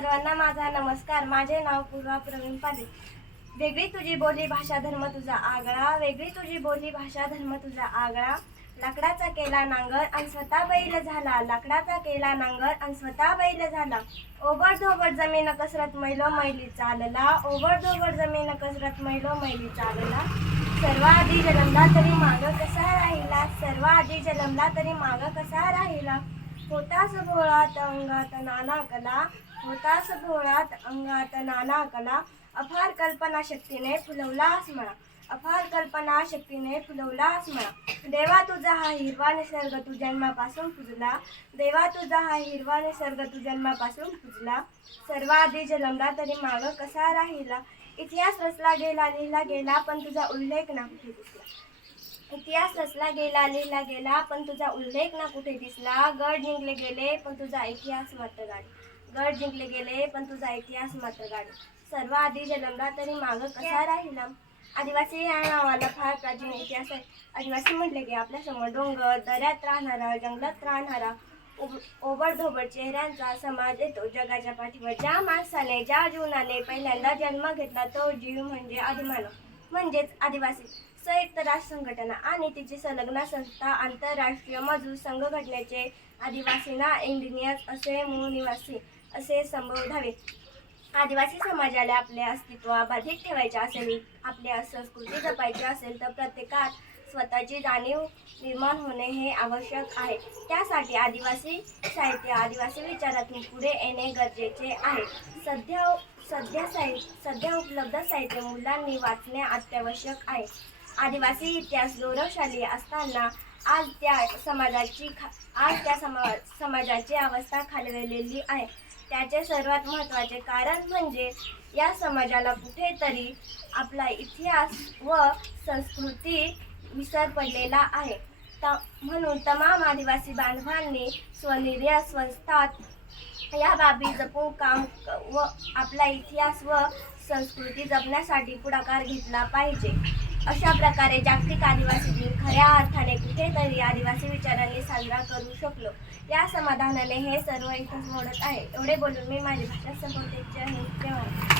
सर्वांना माझा नमस्कार. माझे नाव पूर्वा प्रवीण पाटील वेगळी तुझी बोली भाषा धर्म तुझा आगळा. वेगळी तुझी बोली भाषा धर्म तुझा आगळा. लाकडाचा केला नांगर आणि स्वतः बैल झाला. लाकडाचा केला नांगर आणि स्वतः बैल झाला. ओबड धोबड जमीन कसरत मैलो मैली चालला. ओबड धोबड जमीन कसरत मैलो मैली चालला. सर्वाआधी जन्मला तरी माग कसा राहिला? सर्व आधी जन्मला तरी माग कसा राहिला? होतास भोळात अंगात नाना कला होतास भोळात अंगात नाना कला. अफार कल्पना शक्तीने फुलवलास म्हणा. अफार कल्पना शक्तीने फुलवलास म्हणा. देवा तुझा हा हिरवा निसर्ग तू जन्मापासून पुजला. देवा तुझा हा हिरवा निसर्ग तू जन्मापासून पुजला. सर्वाधी जलमला जन्मला तरी माग कसा राहिला? इतिहास रचला गेला लिहिला गेला पण तुझा उल्लेख नाही. दिसला इतिहास रचला गेला लिहिला गेला पण तुझा उल्लेख ना कुठे दिसला? गड जिंकले गेले पण तुझा इतिहास मात्र गाडी. गड जिंकले गेले पण तुझा इतिहास मात्र गाडी. सर्व आधी जन्मला तरी माग कसा राहिला? आदिवासी या नावाला फार प्राचीन इतिहास आहे. आदिवासी म्हटले की आपल्यासमोर डोंगर दऱ्यात राहणारा जंगलात राहणारा ओबडधोबड चेहऱ्यांचा समाज येतो. जगाच्या पाठीवर ज्या माणसाने ज्या जीवनाने पहिल्यांदा जन्म घेतला तो जीव म्हणजे आदिमानव म्हणजेच आदिवासी. संयुक्त राष्ट्र संघटना आणि तिची संलग्न संस्था आंतरराष्ट्रीय मजूर संघटनेचे आदिवासींना इंडिनियस असे मूळ निवासी असे संबोधावे आदिवासी समाजाला आपले अस्तित्व बाधित ठेवायचे असेल आपल्या संस्कृती जपायची असेल तर प्रत्येकात स्वतःची जाणीव निर्माण होणे हे आवश्यक आहे. त्यासाठी आदिवासी साहित्य आदिवासी विचारातून पुढे येणे गरजेचे आहे. सध्या सध्या साहि सध्या उपलब्ध साहित्य मुलांनी वाचणे अत्यावश्यक आहे. आदिवासी इतिहास गौरवशाली असताना आज त्या समाजाची खा आज त्या समा समाजाची अवस्था खालवलेली आहे. त्याचे सर्वात महत्त्वाचे कारण म्हणजे या समाजाला कुठेतरी आपला इतिहास व संस्कृती विसर पडलेला आहे. त म्हणून तमाम आदिवासी बांधवांनी स्वनिर्यात संस्थात या बाबी जपून काम व आपला इतिहास व संस्कृती जपण्यासाठी पुढाकार घेतला पाहिजे. अशा प्रकारे जागतिक आदिवासी दिन खऱ्या अर्थाने कुठेतरी आदिवासी विचारांनी साजरा करू शकलो. या समाधानाने हे सर्व इथं मोडत आहे. एवढे बोलून मी माझी भाषा संपवते. जय हिंद. जय